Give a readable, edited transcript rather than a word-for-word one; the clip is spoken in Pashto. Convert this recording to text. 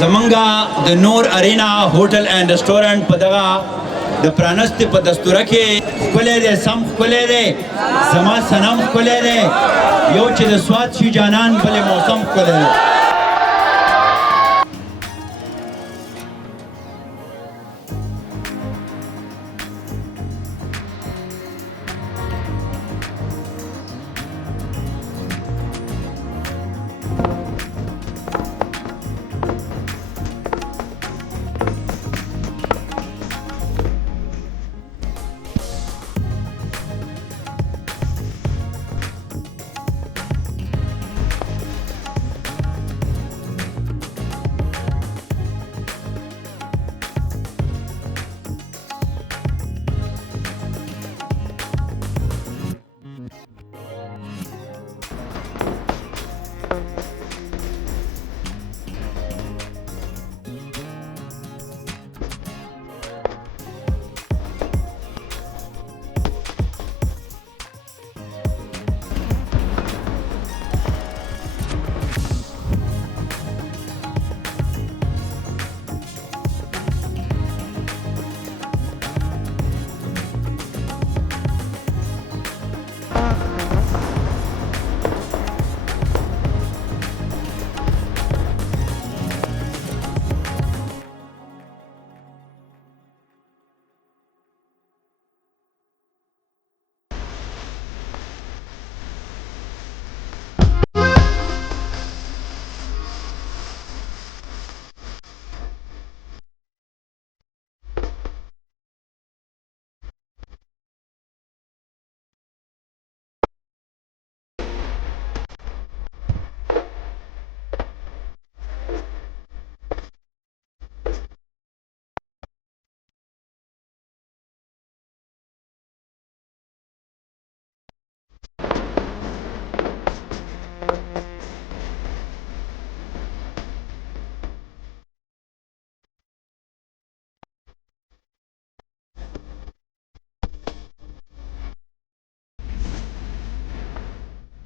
زمونږه د نور ارینا هوټل اینڈ ریسټورانټ په دغه د پرانستې په دستوره کې ښکلی دی، سم ښکلی دی، زما صنم ښکلی دی، یو چې د سوات شي جانان بلې موسم ښکلی دی.